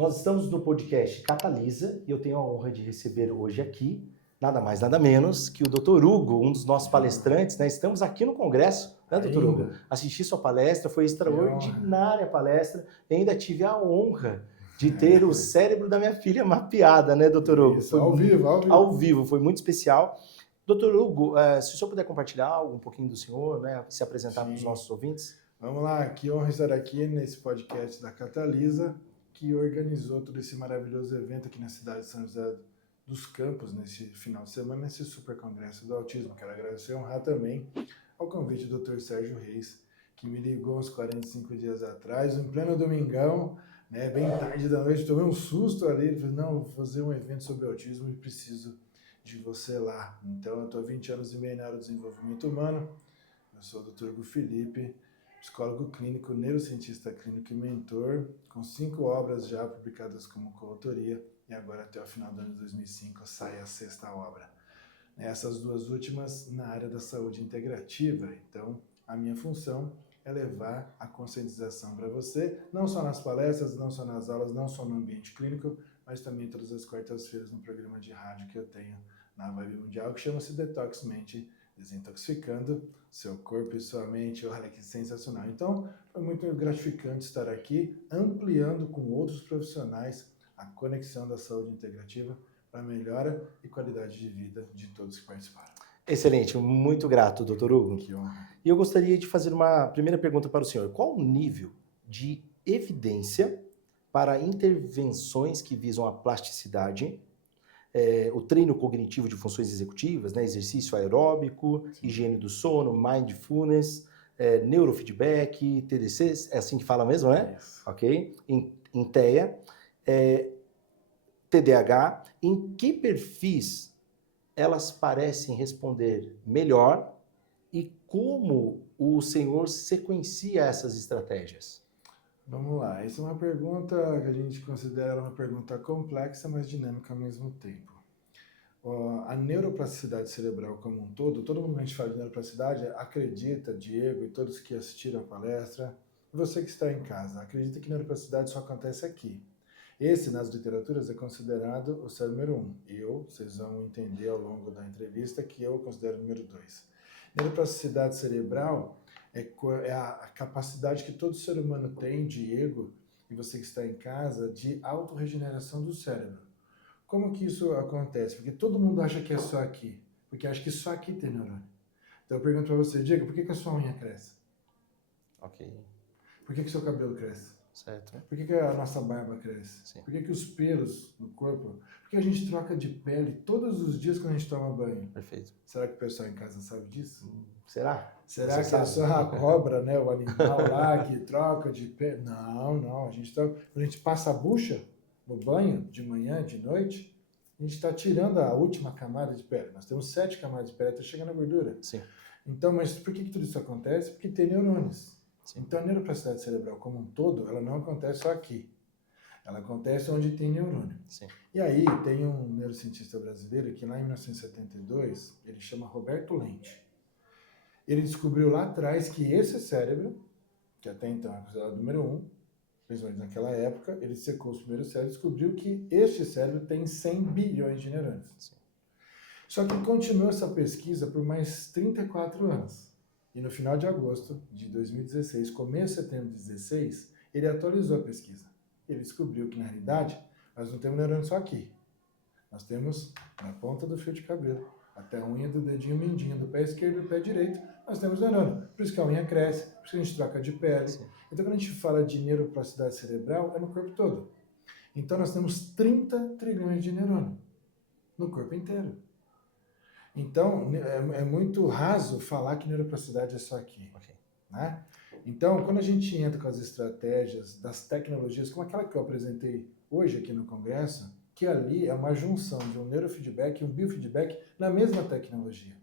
Nós estamos no podcast Catalisa e eu tenho a honra de receber hoje aqui, nada mais, nada menos, que o Dr. Hugo, um dos nossos palestrantes, né? Estamos aqui no Congresso, né, Dr. Hugo? Assisti sua palestra, foi extraordinária a palestra e ainda tive a honra de ter o cérebro da minha filha mapeada, né, Dr. Hugo? Isso, ao vivo. Ao vivo, foi muito especial. Dr. Hugo, se o senhor puder compartilhar um pouquinho do senhor, né, se apresentar para os nossos ouvintes. Vamos lá, que honra estar aqui nesse podcast da Catalisa, que organizou todo esse maravilhoso evento aqui na cidade de São José dos Campos, nesse final de semana, nesse super congresso do autismo. Quero agradecer e honrar também ao convite do Dr. Sérgio Reis, que me ligou uns 45 dias atrás, em pleno domingão, né, bem tarde da noite, tomei um susto ali, ele falou, não, vou fazer um evento sobre autismo e preciso de você lá. Então, eu estou há 20 anos e meio na área do desenvolvimento humano, eu sou o Dr. Hugo Felipe, psicólogo clínico, neurocientista clínico e mentor, com 5 obras já publicadas como coautoria, e agora até o final do ano de 2005 sai a 6ª obra. Essas 2 últimas na área da saúde integrativa. Então, a minha função é levar a conscientização para você, não só nas palestras, não só nas aulas, não só no ambiente clínico, mas também todas as quartas-feiras no programa de rádio que eu tenho na Vibe Mundial, que chama-se Detox Mente, desintoxicando seu corpo e sua mente. Olha que sensacional. Então, foi muito gratificante estar aqui, ampliando com outros profissionais a conexão da saúde integrativa para a melhora e qualidade de vida de todos que participaram. Excelente, muito grato, Dr. Hugo. Que honra. E eu gostaria de fazer uma primeira pergunta para o senhor. Qual o nível de evidência para intervenções que visam a plasticidade, o treino cognitivo de funções executivas, né, exercício aeróbico, higiene do sono, mindfulness, neurofeedback, TDC, é assim que fala mesmo, né? Isso. Ok? Em TEA, TDAH, em que perfis elas parecem responder melhor e como o senhor sequencia essas estratégias? Vamos lá, essa é uma pergunta que a gente considera uma pergunta complexa, mas dinâmica ao mesmo tempo. A neuroplasticidade cerebral como um todo mundo que a gente fala de neuroplasticidade acredita, Diego e todos que assistiram a palestra, e você que está em casa, acredita que neuroplasticidade só acontece aqui. Esse, nas literaturas, é considerado o cérebro número 1. Vocês vão entender ao longo da entrevista que eu considero o número 2. Neuroplasticidade cerebral é a capacidade que todo ser humano tem, Diego, e você que está em casa, de autorregeneração do cérebro. Como que isso acontece? Porque todo mundo acha que é só aqui, porque acha que só aqui tem neurônio. Então eu pergunto para você, Diego, por que a sua unha cresce? Ok. Por que o seu cabelo cresce? Certo. Por que a nossa barba cresce? Sim. Por que os pelos no corpo? Por que a gente troca de pele todos os dias quando a gente toma banho? Perfeito. Será que o pessoal em casa sabe disso? Será? Será Você que sabe? é só a cobra, né, o animal lá que troca de pele? Não. A gente quando a gente passa a bucha no banho, de manhã, de noite, a gente está tirando a última camada de pele. Nós temos 7 camadas de pele até chegar na gordura. Sim. Então, mas por que tudo isso acontece? Porque tem neurônios. Sim. Então, a neuroplasticidade cerebral como um todo, ela não acontece só aqui. Ela acontece onde tem neurônio. Sim. E aí, tem um neurocientista brasileiro que lá em 1972, ele chama Roberto Lente. Ele descobriu lá atrás que esse cérebro, que até então é considerado o número 1, principalmente naquela época, ele secou os primeiros cérebros e descobriu que este cérebro tem 100 bilhões de neurônios. Sim. Só que continuou essa pesquisa por mais 34 anos. E no final de agosto de 2016, começo de setembro de 2016, ele atualizou a pesquisa. Ele descobriu que, na realidade, nós não temos neurônio só aqui. Nós temos na ponta do fio de cabelo, até a unha do dedinho mindinho do pé esquerdo e do pé direito, nós temos neurônio. Por isso que a unha cresce, por isso que a gente troca de pele. Sim. Então, quando a gente fala de neuroplasticidade cerebral, é no corpo todo. Então, nós temos 30 trilhões de neurônio no corpo inteiro. Então, é muito raso falar que neuroplasticidade é só aqui. Ok. Né? Então, quando a gente entra com as estratégias das tecnologias, como aquela que eu apresentei hoje aqui no Congresso, que ali é uma junção de um neurofeedback e um biofeedback na mesma tecnologia.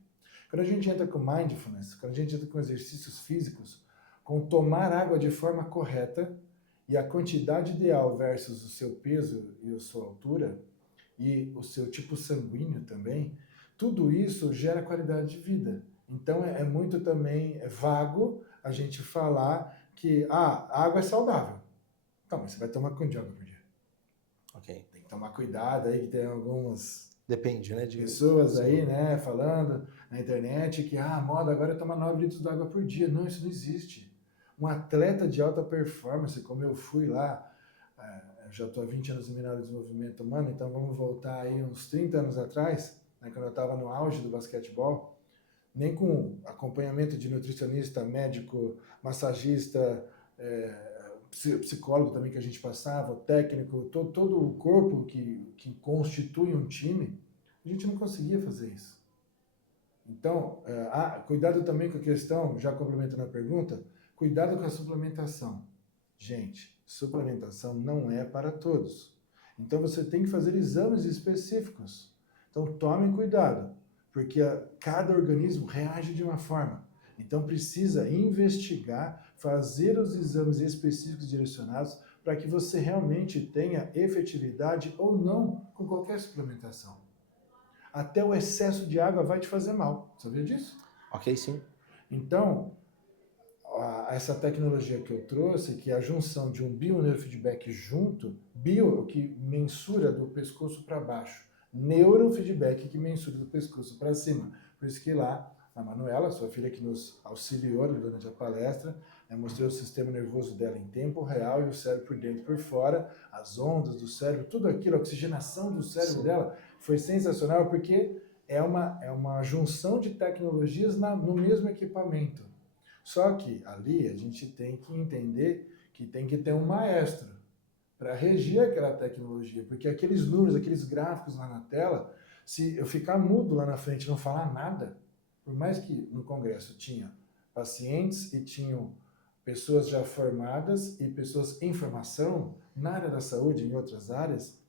Quando a gente entra com mindfulness, quando a gente entra com exercícios físicos, com tomar água de forma correta e a quantidade ideal versus o seu peso e a sua altura e o seu tipo sanguíneo também, tudo isso gera qualidade de vida. Então é muito também vago a gente falar que a água é saudável. Então, mas você vai tomar quanto de água por dia? Ok. Tem que tomar cuidado aí, que tem algumas Depende, né? pessoas aí, né, falando na internet que a moda agora é tomar 9 litros de água por dia. Não, isso não existe. Um atleta de alta performance, como eu fui lá, eu já estou há 20 anos no Mineiro de Desenvolvimento Humano, então vamos voltar aí uns 30 anos atrás, né, quando eu estava no auge do basquetebol, nem com acompanhamento de nutricionista, médico, massagista, psicólogo também que a gente passava, o técnico, todo o corpo que constitui um time, a gente não conseguia fazer isso. Então, cuidado também com a questão, já complementando a pergunta, cuidado com a suplementação. Gente, suplementação não é para todos. Então, você tem que fazer exames específicos. Então, tome cuidado, porque cada organismo reage de uma forma. Então, precisa investigar, fazer os exames específicos direcionados para que você realmente tenha efetividade ou não com qualquer suplementação. Até o excesso de água vai te fazer mal. Sabia disso? Ok, sim. Então, essa tecnologia que eu trouxe, que é a junção de um bioneurofeedback junto, bio é o que mensura do pescoço para baixo, neurofeedback que mensura do pescoço para cima. Por isso que lá, a Manuela, sua filha que nos auxiliou durante a palestra, mostrei o sistema nervoso dela em tempo real e o cérebro por dentro e por fora, as ondas do cérebro, tudo aquilo, a oxigenação do cérebro dela foi sensacional porque é uma junção de tecnologias no mesmo equipamento. Só que ali a gente tem que entender que tem que ter um maestro para regir aquela tecnologia, porque aqueles números, aqueles gráficos lá na tela, se eu ficar mudo lá na frente e não falar nada, por mais que no congresso tinha pacientes e tinham pessoas já formadas e pessoas em formação na área da saúde, em outras áreas,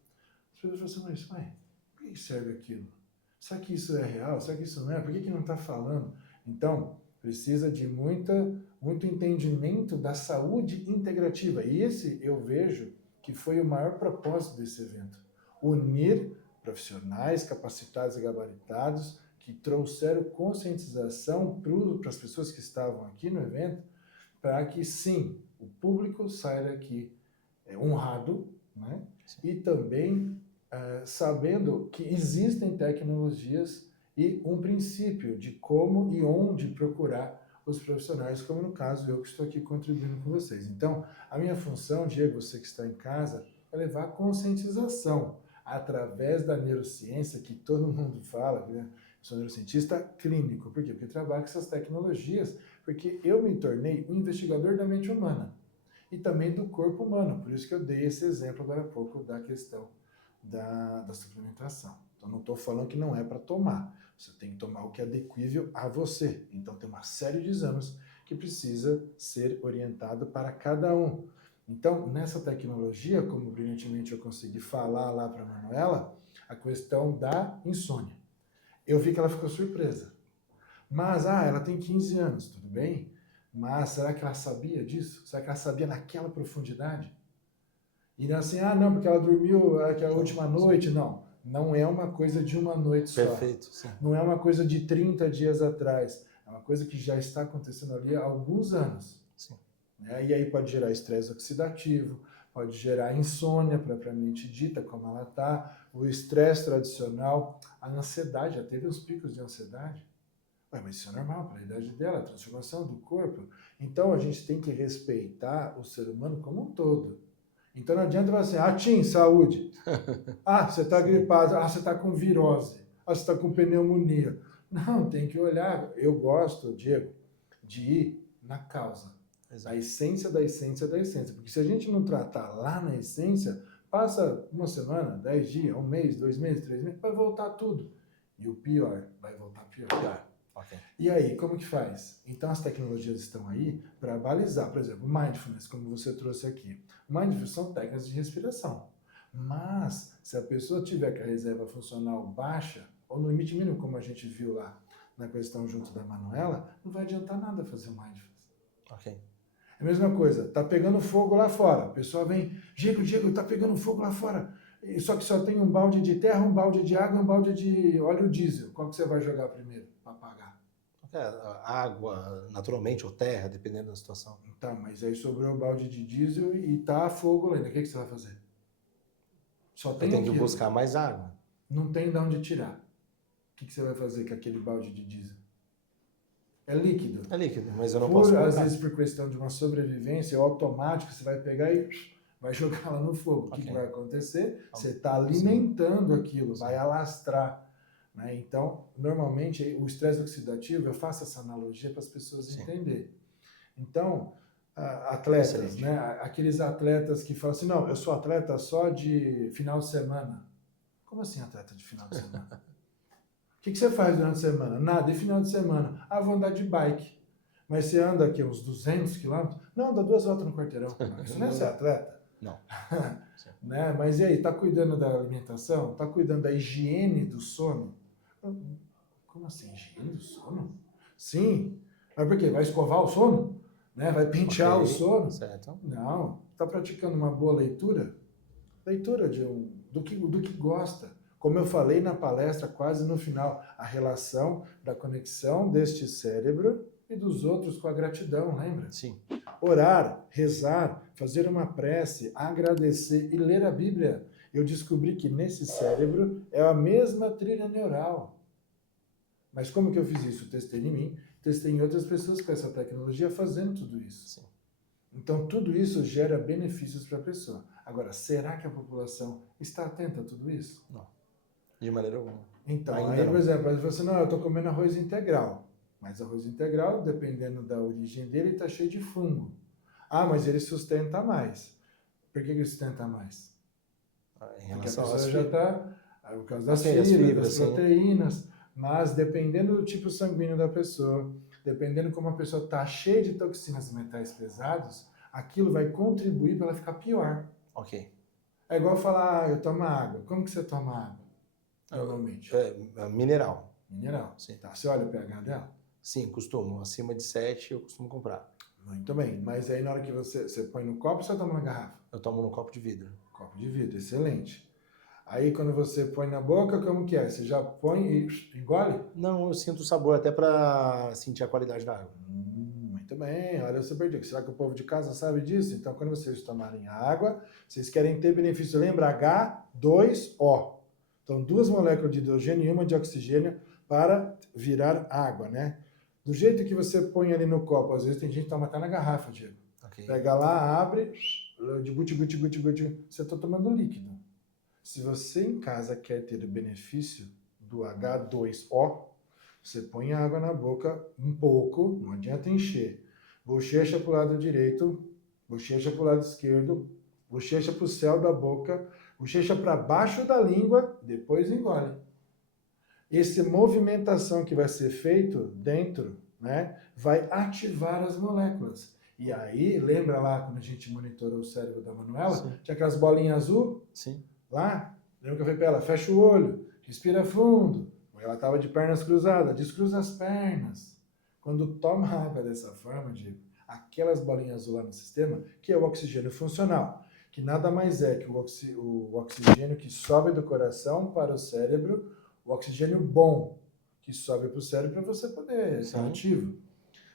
as pessoas falam assim, mas por que serve aquilo? Será que isso é real? Será que isso não é? Por que não está falando? Então, precisa de muito entendimento da saúde integrativa. E esse eu vejo que foi o maior propósito desse evento. Unir profissionais capacitados e gabaritados que trouxeram conscientização para as pessoas que estavam aqui no evento, para que sim, o público saia daqui honrado, né? E também sabendo que existem tecnologias e um princípio de como e onde procurar os profissionais, como no caso eu que estou aqui contribuindo com vocês. Então, a minha função, Diego, você que está em casa, é levar a conscientização através da neurociência, que todo mundo fala, né? Eu sou neurocientista clínico. Por quê? Porque eu trabalho com essas tecnologias, porque eu me tornei um investigador da mente humana e também do corpo humano. Por isso que eu dei esse exemplo agora há pouco da questão da suplementação. Então, não estou falando que não é para tomar. Você tem que tomar o que é adequível a você. Então, tem uma série de exames que precisa ser orientado para cada um. Então, nessa tecnologia, como brilhantemente eu consegui falar lá para a Manuela, a questão da insônia. Eu vi que ela ficou surpresa. Mas, ela tem 15 anos, tudo bem? Mas será que ela sabia disso? Será que ela sabia naquela profundidade? E não assim, não, porque ela dormiu aquela última noite. Não, não é uma coisa de uma noite só. Perfeito, sim. Não é uma coisa de 30 dias atrás. É uma coisa que já está acontecendo ali há alguns anos. Sim. E aí pode gerar estresse oxidativo, pode gerar insônia propriamente dita, como ela está, o estresse tradicional, a ansiedade, já teve uns picos de ansiedade. Mas isso é normal para a idade dela, a transformação do corpo. Então a gente tem que respeitar o ser humano como um todo. Então não adianta você assim, Tim, saúde. Você está gripado, você está com virose, você está com pneumonia. Não, tem que olhar. Eu gosto, Diego, de ir na causa. Exato. A essência da essência da essência. Porque se a gente não tratar lá na essência, passa uma semana, 10 dias, um mês, 2 meses, 3 meses, vai voltar tudo. E o pior, vai voltar pior. Okay. E aí, como que faz? Então, as tecnologias estão aí para balizar, por exemplo, mindfulness, como você trouxe aqui. Mindfulness são técnicas de respiração. Mas, se a pessoa tiver com a reserva funcional baixa, ou no limite mínimo, como a gente viu lá na questão junto da Manuela, não vai adiantar nada fazer mindfulness. Ok. É a mesma coisa, tá pegando fogo lá fora. A pessoa vem, Diego, tá pegando fogo lá fora. Só que só tem um balde de terra, um balde de água e um balde de óleo diesel. Qual que você vai jogar primeiro para apagar? Água, naturalmente, ou terra, dependendo da situação. Tá, mas aí sobrou o balde de diesel e tá fogo lá ainda. O que você vai fazer? Só Eu tem tenho que aquilo. buscar mais água. Não tem de onde tirar. O que você vai fazer com aquele balde de diesel? É líquido. É líquido, mas eu não posso Às colocar. vezes, por questão de uma sobrevivência, é automático, você vai pegar e vai jogar lá no fogo. O que vai acontecer? Você está alimentando aquilo, vai alastrar. Né? Então, normalmente, o estresse oxidativo, eu faço essa analogia para as pessoas entenderem. Então, atletas, né? Aqueles atletas que falam assim, não, eu sou atleta só de final de semana. Como assim atleta de final de semana? O que você faz durante a semana? Nada, e final de semana? Ah, vou andar de bike. Mas você anda aqui uns 200 quilômetros? Não, dá 2 voltas no quarteirão. Isso não é ser atleta? Não. Né? Mas e aí, tá cuidando da alimentação? Tá cuidando da higiene do sono? Como assim, higiene do sono? Sim. Mas por quê? Vai escovar o sono? Né? Vai pentear o sono? Certo. Não. Tá praticando uma boa leitura? Leitura do que gosta. Como eu falei na palestra, quase no final, a relação da conexão deste cérebro e dos outros com a gratidão, lembra? Sim. Orar, rezar, fazer uma prece, agradecer e ler a Bíblia. Eu descobri que nesse cérebro é a mesma trilha neural. Mas como que eu fiz isso? Testei em mim, testei em outras pessoas com essa tecnologia fazendo tudo isso. Sim. Então, tudo isso gera benefícios para a pessoa. Agora, será que a população está atenta a tudo isso? Não. De maneira alguma. Então, ainda aí, não. por exemplo, você fala assim, não, eu estou comendo arroz integral. Mas arroz integral, dependendo da origem dele, está cheio de fungo. Ah, mas ele sustenta mais. Por que ele sustenta mais? Em Porque a relação pessoa já está, por causa das as fibras, das sim. proteínas, mas dependendo do tipo sanguíneo da pessoa, dependendo como a pessoa está cheia de toxinas e metais pesados, aquilo vai contribuir para ela ficar pior. Ok. É igual falar, eu tomo água. Como que você toma água? Normalmente. Mineral. Mineral. Sim. Tá, você olha o pH dela? Sim, costumo. Acima de 7 eu costumo comprar. Muito bem. Mas aí na hora que você põe no copo, você toma na garrafa? Eu tomo num copo de vidro. Copo de vidro, excelente. Aí quando você põe na boca, como que é? Você já põe e engole? Não, eu sinto o sabor até para sentir a qualidade da água. Muito bem, olha o super dica. Será que o povo de casa sabe disso? Então, quando vocês tomarem água, vocês querem ter benefício, lembra H2O. Então, 2 moléculas de hidrogênio e 1 de oxigênio para virar água, né? Do jeito que você põe ali no copo, às vezes tem gente que toma até na garrafa, Diego. Okay. Pega lá, abre, de guti, você está tomando líquido. Se você em casa quer ter o benefício do H2O, você põe a água na boca um pouco, não adianta encher. Bochecha para o lado direito, bochecha para o lado esquerdo, bochecha para o céu da boca, bochecha para baixo da língua, depois engole. Essa movimentação que vai ser feito dentro, né, vai ativar as moléculas. E aí, lembra lá quando a gente monitorou o cérebro da Manuela? Sim. Tinha aquelas bolinhas azul? Sim. Lá? Lembra que eu falei para ela, fecha o olho, respira fundo. Ela estava de pernas cruzadas, descruza as pernas. Quando toma água dessa forma, Diego, aquelas bolinhas azul lá no sistema, que é o oxigênio funcional, que nada mais é que o oxigênio que sobe do coração para o cérebro, o oxigênio bom que sobe para o cérebro para você poder estar ativo,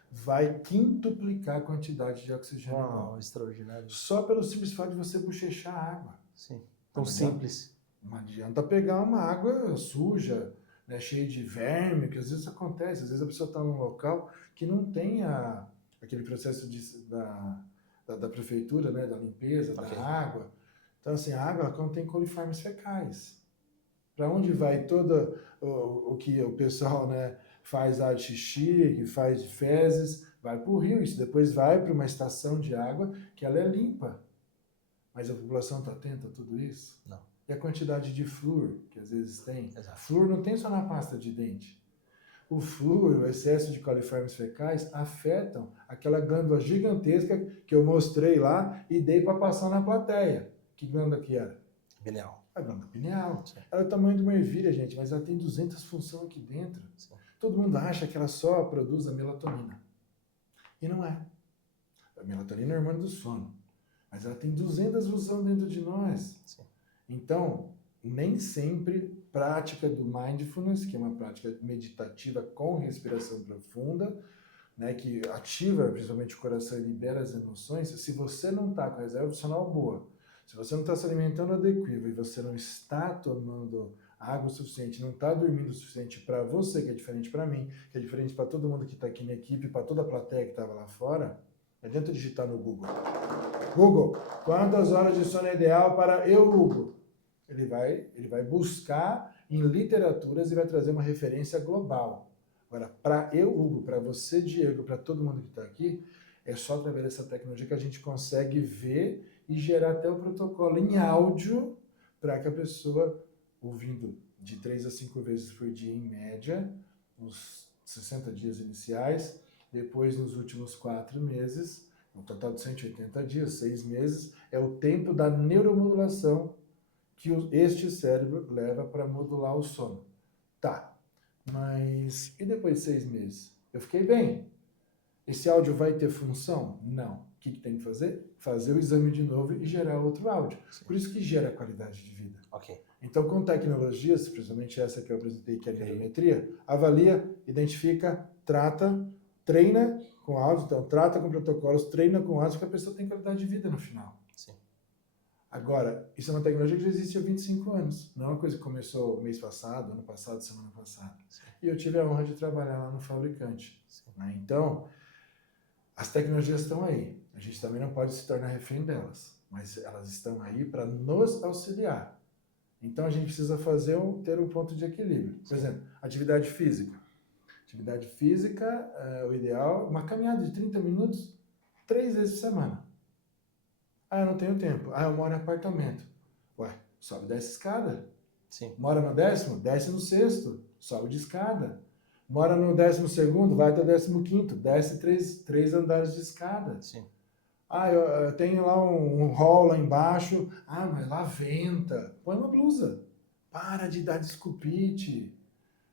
vai quintuplicar a quantidade de oxigênio bom. Extraordinário. Só pelo simples fato de você bochechar água. Sim. Tão simples. Não adianta pegar uma água suja, né, cheio de verme, que às vezes acontece, às vezes a pessoa está num local que não tem aquele processo da prefeitura, né, da limpeza, da água. Então, assim, a água contém coliformes fecais. Para onde vai todo o que o pessoal, né, faz de xixi, que faz de fezes, vai para o rio, isso depois vai para uma estação de água que ela é limpa. Mas a população está atenta a tudo isso? Não. E a quantidade de flúor que às vezes tem? Exato. Flúor não tem só na pasta de dente. O flúor, o excesso de coliformes fecais, afetam aquela glândula gigantesca que eu mostrei lá e dei para passar na plateia. Que glândula que era? Pineal. A glândula pineal. Sim. Ela é o tamanho de uma ervilha, gente, mas ela tem 200 funções aqui dentro. Sim. Todo mundo acha que ela só produz a melatonina. E não é. A melatonina é o hormônio do sono. Mas ela tem 200 funções dentro de nós. Sim. Então, nem sempre prática do mindfulness, que é uma prática meditativa com respiração profunda, né, que ativa principalmente o coração e libera as emoções, se você não está com a reserva funcional boa, Se você não está se alimentando adequado e você não está tomando água o suficiente, não está dormindo o suficiente para você, que é diferente para mim, que é diferente para todo mundo que está aqui na equipe, para toda a plateia que estava lá fora, não adianta digitar no Google. Google, quantas horas de sono é ideal para eu, Hugo? Ele vai buscar em literaturas e vai trazer uma referência global. Agora, para eu, Hugo, para você, Diego, para todo mundo que está aqui, é só através dessa tecnologia que a gente consegue ver e gerar até o protocolo em áudio para que a pessoa, ouvindo de 3 a 5 vezes por dia em média, nos 60 dias iniciais, depois nos últimos 4 meses, um total de 180 dias, 6 meses, é o tempo da neuromodulação que este cérebro leva para modular o sono. Tá, mas e depois de 6 meses? Eu fiquei bem. Esse áudio vai ter função? Não. O que tem que fazer? Fazer o exame de novo e gerar outro áudio. Sim. Por isso que gera qualidade de vida. Ok. Então, com tecnologias, principalmente essa que eu apresentei, que é a neurometria, avalia, identifica, trata, treina com áudio, então trata com protocolos, treina com áudio, que a pessoa tem qualidade de vida no final. Sim. Agora, isso é uma tecnologia que já existe há 25 anos. Não é uma coisa que começou mês passado, ano passado, semana passada. Sim. E eu tive a honra de trabalhar lá no fabricante. Né? Então, as tecnologias estão aí. A gente também não pode se tornar refém delas. Mas elas estão aí para nos auxiliar. Então, a gente precisa ter um ponto de equilíbrio. Por exemplo, atividade física. Atividade física, o ideal, uma caminhada de 30 minutos, 3 vezes por semana. Ah, eu não tenho tempo. Ah, eu moro em apartamento. Ué, sobe e desce escada. Sim. Mora no 10º? Desce no 6º. Sobe de escada. Mora no 12º? Vai até o 15º. Desce 3 andares de escada. Sim. Ah, eu tenho lá um hall lá embaixo. Ah, mas lá venta. Põe uma blusa. Para de dar desculpite.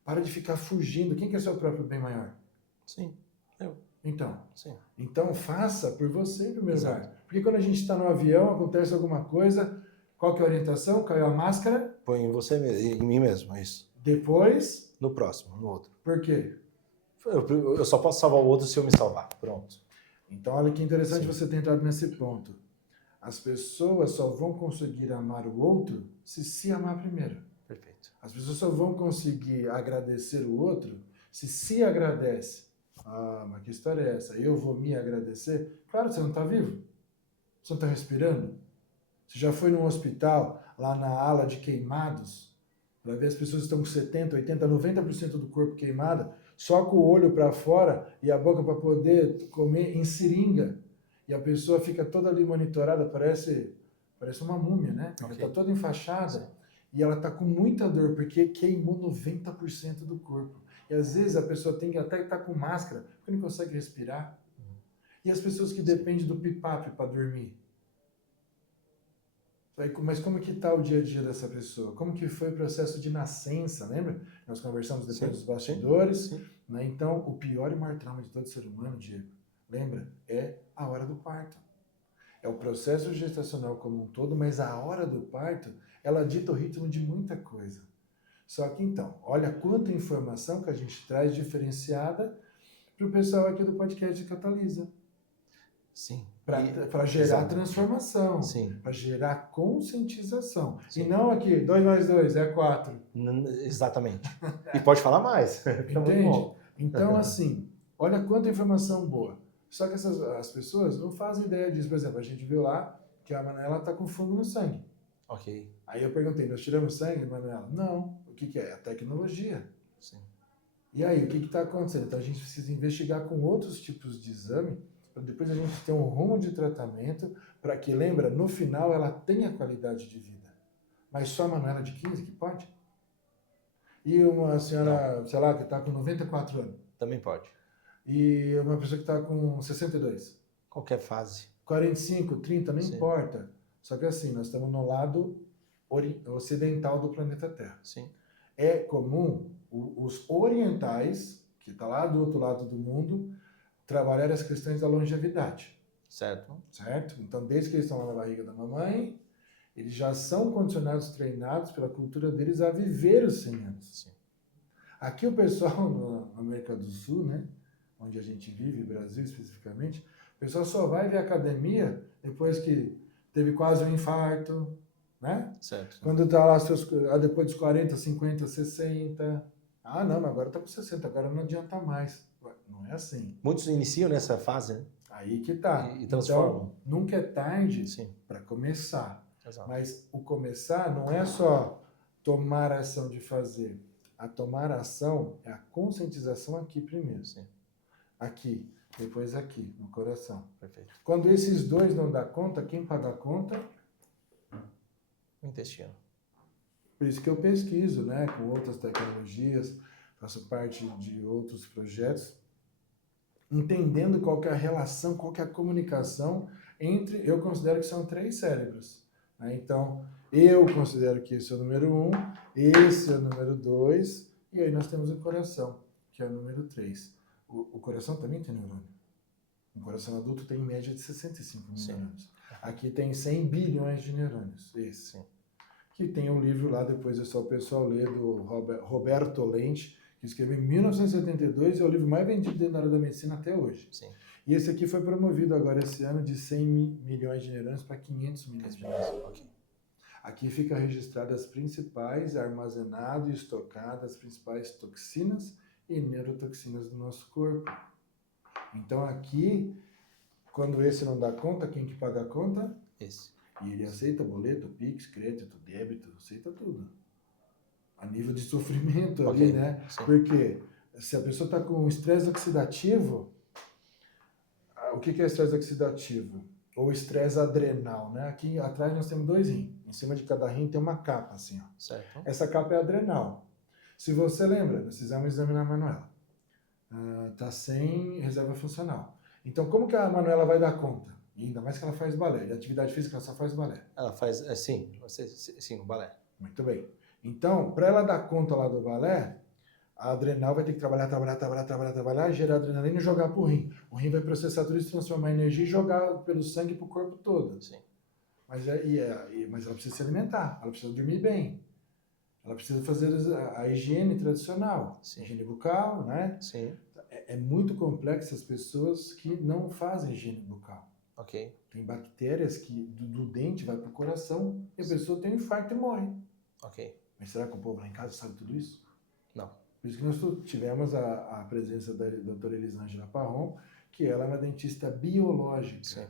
Para de ficar fugindo. Quem que é seu próprio bem maior? Sim. Eu. Então. Sim. Então, faça por você em primeiro Exato. lugar. Porque quando a gente está no avião, acontece alguma coisa, qual que é a orientação? Caiu a máscara. Põe em você mesmo, em mim mesmo, é isso. Depois. No próximo, no outro. Por quê? Eu só posso salvar o outro se eu me salvar. Pronto. Então, olha que interessante. Sim. Você ter entrado nesse ponto. As pessoas só vão conseguir amar o outro se amar primeiro. Perfeito. As pessoas só vão conseguir agradecer o outro se agradece. Ah, mas que história é essa? Eu vou me agradecer? Claro, você não está vivo. Você não está respirando. Você já foi num hospital, lá na ala de queimados, para ver as pessoas estão com 70%, 80%, 90% do corpo queimada, só com o olho para fora e a boca para poder comer em seringa. E a pessoa fica toda ali monitorada, parece uma múmia, né? Ela está toda enfaixada e ela está com muita dor, porque queimou 90% do corpo. E às vezes a pessoa tem que até estar com máscara, porque não consegue respirar. E as pessoas que dependem do PIPAP para dormir? Mas como que está o dia a dia dessa pessoa? Como que foi o processo de nascença, lembra? Nós conversamos depois dos bastidores. Sim. Né? Então, o pior e maior trauma de todo ser humano, Diego, lembra? É a hora do parto. É o processo gestacional como um todo, mas a hora do parto, ela dita o ritmo de muita coisa. Só que então, olha quanta informação que a gente traz diferenciada para o pessoal aqui do podcast Catalisa. Sim. Para gerar transformação, para gerar conscientização. Sim. E não aqui, 2 mais 2 é 4. Exatamente. E pode falar mais. Entende? Então, assim, olha quanta informação boa. Só que as pessoas não fazem ideia disso. Por exemplo, a gente viu lá que a Manuela está com fungo no sangue. Ok. Aí eu perguntei, nós tiramos sangue, Manuela? Não. O que é? A tecnologia. Sim. E aí, o que está acontecendo? Então, a gente precisa investigar com outros tipos de exame, para depois a gente ter um rumo de tratamento, para que, lembra, no final ela tenha qualidade de vida. Mas só a Manuela de 15 que pode? E uma senhora, não, sei lá, que está com 94 anos? Também pode. E uma pessoa que está com 62? Qualquer fase. 45, 30, não importa. Só que assim, nós estamos no lado ocidental do planeta Terra. Sim. É comum os orientais, que está lá do outro lado do mundo, trabalhar as questões da longevidade. Certo. Certo? Então, desde que eles estão lá na barriga da mamãe, eles já são condicionados, treinados pela cultura deles a viver os 100 anos. Sim. Aqui o pessoal na América do Sul, né, onde a gente vive, Brasil especificamente, o pessoal só vai ver academia depois que teve quase um infarto, né? Certo. Quando tá lá depois dos 40, 50, 60, ah, não, mas agora tá com 60, agora não adianta mais. Não é assim. Muitos iniciam nessa fase, né? Aí que tá. E transformam. Então, nunca é tarde Sim. para começar. Exato. Mas o começar não é só tomar a ação de fazer. A tomar a ação é a conscientização aqui primeiro. Sim. Aqui, depois aqui, no coração. Perfeito. Quando esses dois não dá conta, quem paga a conta? O intestino. Por isso que eu pesquiso, né, com outras tecnologias, faço parte de outros projetos, entendendo qual que é a relação, qual que é a comunicação entre, eu considero que são 3 cérebros. Né? Então, eu considero que esse é o número 1, esse é o número 2, e aí nós temos o coração, que é o número 3. O coração também tem neurônio. O coração adulto tem em média de 65 mil neurônios. Aqui tem 100 bilhões de neurônios, esse. Sim. Que tem um livro lá, depois é só o pessoal ler, do Roberto Lente, que escreveu em 1972 e é o livro mais vendido dentro da área da medicina até hoje. Sim. E esse aqui foi promovido agora esse ano de 100 milhões de neurônios para 500 milhões de neurônios. Okay. Aqui fica registrado as principais, armazenado e estocado as principais toxinas e neurotoxinas do nosso corpo. Então aqui, quando esse não dá conta, quem que paga a conta? Esse. E ele aceita boleto, Pix, crédito, débito, aceita tudo. A nível de sofrimento ali, né? Sim. Porque se a pessoa está com estresse oxidativo, o que é estresse oxidativo? Ou estresse adrenal, né? Aqui atrás nós temos 2 rins. Em cima de cada rim tem uma capa, assim, ó. Certo. Essa capa é adrenal. Se você lembra, nós fizemos examinar a Manuela. Tá sem reserva funcional. Então, como que a Manuela vai dar conta? Ainda mais que ela faz balé. De atividade física, ela só faz balé. Ela faz, sim, o balé. Muito bem. Então, para ela dar conta lá do balé, a adrenal vai ter que trabalhar, gerar adrenalina e jogar para o rim. O rim vai processar tudo isso, transformar em energia e jogar pelo sangue para o corpo todo. Sim. Mas ela precisa se alimentar, ela precisa dormir bem. Ela precisa fazer a higiene tradicional. Sim. Higiene bucal, né? Sim. É muito complexo as pessoas que não fazem higiene bucal. Ok. Tem bactérias que do dente vai para o coração e a pessoa tem um infarto e morre. Ok. Mas será que o povo lá em casa sabe tudo isso? Não. Por isso que nós tivemos a presença da doutora Elisângela Parron, que ela é uma dentista biológica. Sim.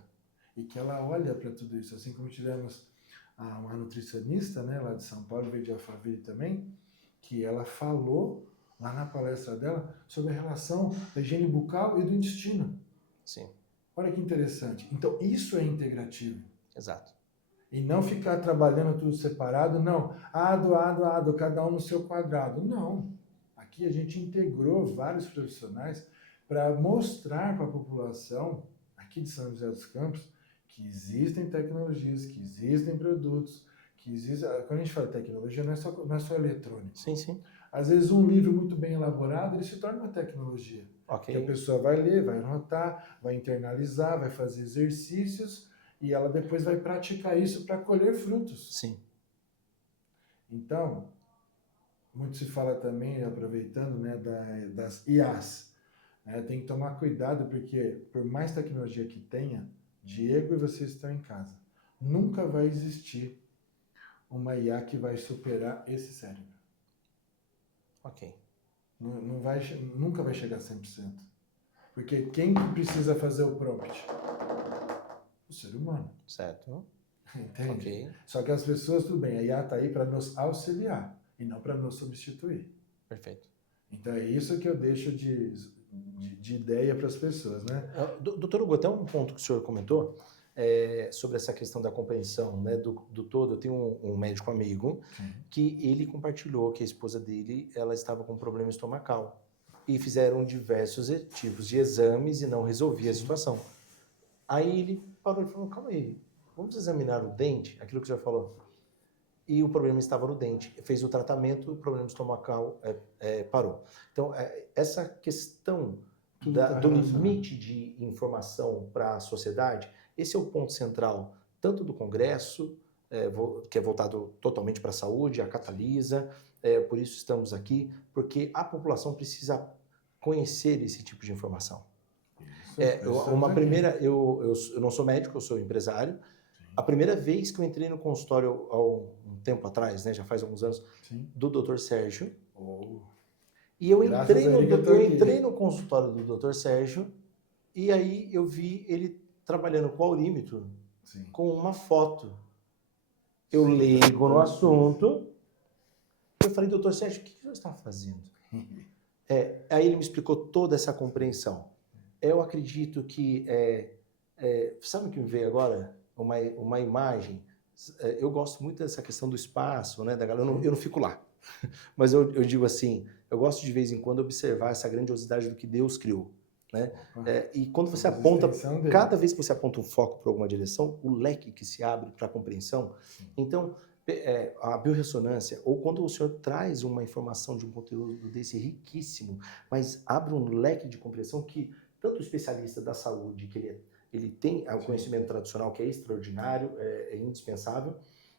E que ela olha para tudo isso. Assim como tivemos uma nutricionista, né, lá de São Paulo, veio de Alphaville também, que ela falou lá na palestra dela sobre a relação da higiene bucal e do intestino. Sim. Olha que interessante. Então, isso é integrativo. Exato. E não ficar trabalhando tudo separado, não. Ado, cada um no seu quadrado. Não. Aqui a gente integrou vários profissionais para mostrar para a população aqui de São José dos Campos que existem tecnologias, que existem produtos, que existe. Quando a gente fala tecnologia, não é só eletrônico. Sim, sim. Às vezes um livro muito bem elaborado, ele se torna uma tecnologia. Okay. Que a pessoa vai ler, vai anotar, vai internalizar, vai fazer exercícios e ela depois vai praticar isso para colher frutos. Sim. Então, muito se fala também, aproveitando, né, das IAs. Tem que tomar cuidado porque, por mais tecnologia que tenha, Diego e vocês estão em casa, nunca vai existir uma IA que vai superar esse cérebro. Ok. Nunca vai chegar a 100%. Porque quem precisa fazer o prompt? O ser humano. Certo. Entende? Okay. Só que as pessoas, tudo bem, a IA está aí para nos auxiliar e não para nos substituir. Perfeito. Então é isso que eu deixo de ideia para as pessoas, né? Doutor Hugo, até um ponto que o senhor comentou sobre essa questão da compreensão, né, do todo. Eu tenho um médico amigo que ele compartilhou que a esposa dele ela estava com problema estomacal e fizeram diversos tipos de exames e não resolvia a situação. Aí ele parou e falou, calma aí, vamos examinar o dente, aquilo que o senhor falou. E o problema estava no dente. Fez o tratamento, o problema estomacal parou. Então, essa questão do limite de informação para a sociedade, esse é o ponto central, tanto do Congresso, que é voltado totalmente para a saúde, a Catalisa, por isso estamos aqui, porque a população precisa conhecer esse tipo de informação. Eu não sou médico, eu sou empresário. Sim. A primeira vez que eu entrei no consultório há um tempo atrás, né, já faz alguns anos, Sim. do Dr. Sérgio, Oh, e eu graças entrei a ele que eu tô eu aqui. entrei no consultório do Dr. Sérgio, e aí eu vi ele trabalhando com aurímetro, Sim. com uma foto. Eu Sim, leigo no tá. assunto, eu falei, doutor Sérgio, o que você está fazendo? Aí ele me explicou toda essa compreensão. Eu acredito que, sabe o que me veio agora? Uma imagem. Eu gosto muito dessa questão do espaço, né? Da galera. Eu não fico lá. Mas eu digo assim, eu gosto de vez em quando observar essa grandiosidade do que Deus criou. Né? E quando você aponta, cada vez que você aponta um foco para alguma direção, o leque que se abre para a compreensão. Sim. Então, a biorressonância, ou quando o senhor traz uma informação de um conteúdo desse riquíssimo, mas abre um leque de compreensão que tanto o especialista da saúde, que ele tem o conhecimento tradicional que é extraordinário, é indispensável,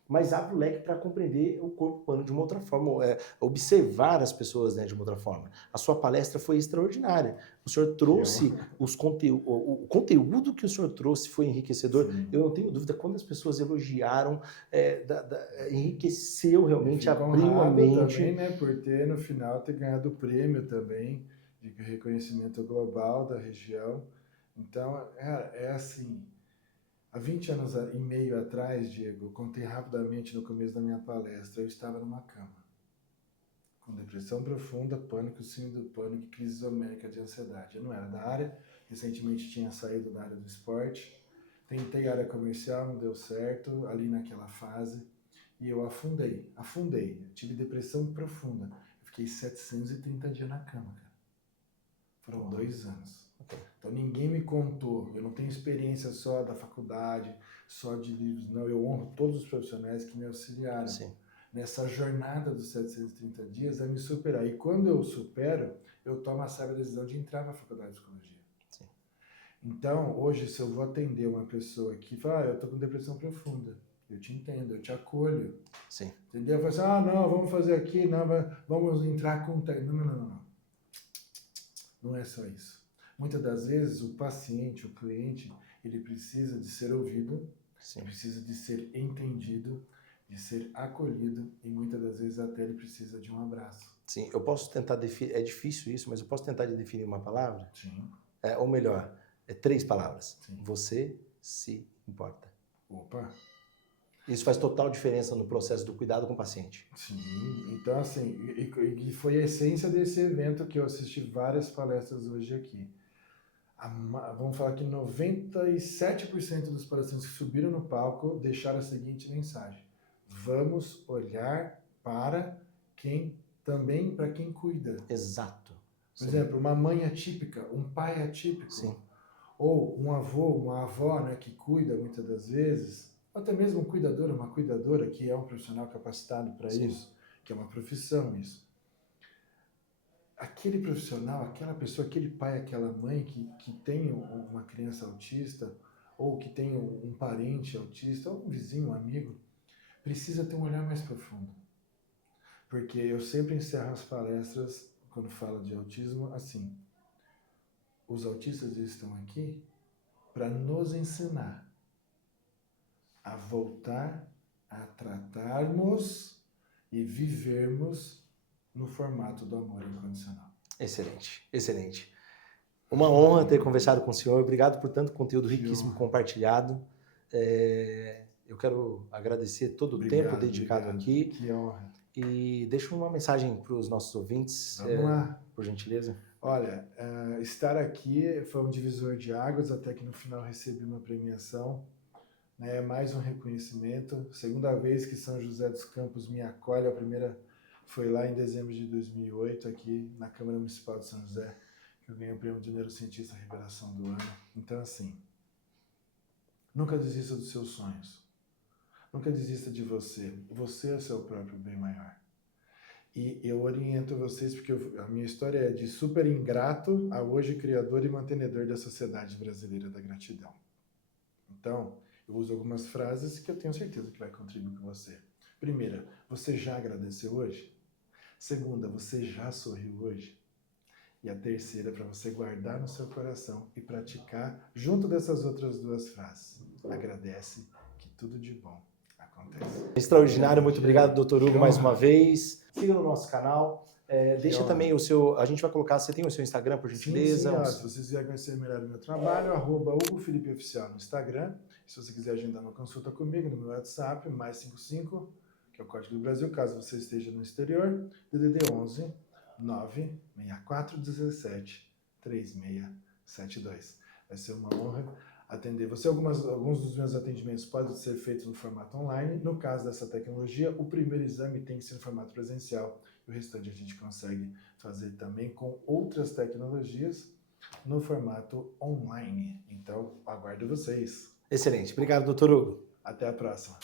mas abre o leque para compreender o corpo humano de uma outra forma, observar as pessoas, né, de uma outra forma. A sua palestra foi extraordinária. O senhor trouxe o conteúdo que o senhor trouxe foi enriquecedor. Sim. Eu não tenho dúvida, quando as pessoas elogiaram, enriqueceu realmente, abriu a mente. Também, né, por ter no final ganhado o prêmio também de reconhecimento global da região. Então, é assim... Há 20 anos e meio atrás, Diego, eu contei rapidamente no começo da minha palestra, eu estava numa cama, com depressão profunda, pânico, síndrome do pânico e crise homérica de ansiedade. Eu não era da área, recentemente tinha saído da área do esporte, tentei área comercial, não deu certo, ali naquela fase, e eu afundei, eu tive depressão profunda. Eu fiquei 730 dias na cama, cara. Foram 2 anos. Então ninguém me contou, eu não tenho experiência só da faculdade, só de livros, não, eu honro todos os profissionais que me auxiliaram. Sim. Nessa jornada dos 730 dias a me superar. E quando eu supero, eu tomo a sábia decisão de entrar na faculdade de psicologia. Sim. Então, hoje, se eu vou atender uma pessoa que fala, eu tô com depressão profunda, eu te entendo, eu te acolho. Sim. Entendeu? Eu falo assim, não, vamos fazer aqui, não, vamos entrar com... Não. Não é só isso. Muitas das vezes o paciente, o cliente, ele precisa de ser ouvido, precisa de ser entendido, de ser acolhido e muitas das vezes até ele precisa de um abraço. Sim, eu posso tentar definir, é difícil isso, mas eu posso tentar definir uma palavra? Sim. Ou melhor, 3 palavras. Sim. Você se importa. Opa! Isso faz total diferença no processo do cuidado com o paciente. Sim, então assim, e foi a essência desse evento que eu assisti várias palestras hoje aqui. Vamos falar que 97% dos palestrantes que subiram no palco deixaram a seguinte mensagem: vamos olhar para quem cuida. Exato. Por exemplo, uma mãe atípica, um pai atípico, sim, ou um avô, uma avó, né, que cuida muitas das vezes, ou até mesmo um cuidador, uma cuidadora que é um profissional capacitado para isso, que é uma profissão isso. Aquele profissional, aquela pessoa, aquele pai, aquela mãe que tem uma criança autista, ou que tem um parente autista, ou um vizinho, um amigo, precisa ter um olhar mais profundo. Porque eu sempre encerro as palestras, quando falo de autismo, assim: os autistas estão aqui para nos ensinar a voltar a tratarmos e vivermos no formato do amor incondicional. Excelente, excelente. Uma honra ter conversado com o senhor. Obrigado por tanto conteúdo riquíssimo compartilhado. Eu quero agradecer todo o tempo dedicado aqui. Que honra. E deixo uma mensagem para os nossos ouvintes. Vamos lá. Por gentileza. Olha, estar aqui foi um divisor de águas, até que no final recebi uma premiação. Mais um reconhecimento. Segunda vez que São José dos Campos me acolhe. A primeira foi lá em dezembro de 2008, aqui na Câmara Municipal de São José, que eu ganhei o prêmio de Neurocientista Revelação do Ano. Então, assim, nunca desista dos seus sonhos. Nunca desista de você. Você é o seu próprio bem maior. E eu oriento vocês, porque a minha história é de super ingrato a hoje criador e mantenedor da Sociedade Brasileira da Gratidão. Então, eu uso algumas frases que eu tenho certeza que vai contribuir com você. Primeira, você já agradeceu hoje? Segunda, você já sorriu hoje? E a terceira, para você guardar no seu coração e praticar junto dessas outras 2 frases. Agradece que tudo de bom acontece. Extraordinário, muito obrigado, doutor Hugo, mais uma vez. Siga no nosso canal. Deixa honra. também o seu. A gente vai colocar. Você tem o seu Instagram, por gentileza? Sim, se vocês quiserem conhecer melhor o meu trabalho, @HugoFelipeOficial no Instagram. Se você quiser agendar uma consulta comigo no meu WhatsApp, +55, que é o Código do Brasil, caso você esteja no exterior, DDD 11 96417 3672. Vai ser uma honra atender você. Alguns dos meus atendimentos podem ser feitos no formato online. No caso dessa tecnologia, o primeiro exame tem que ser no formato presencial. O restante a gente consegue fazer também com outras tecnologias no formato online. Então, aguardo vocês. Excelente. Obrigado, doutor Hugo. Até a próxima.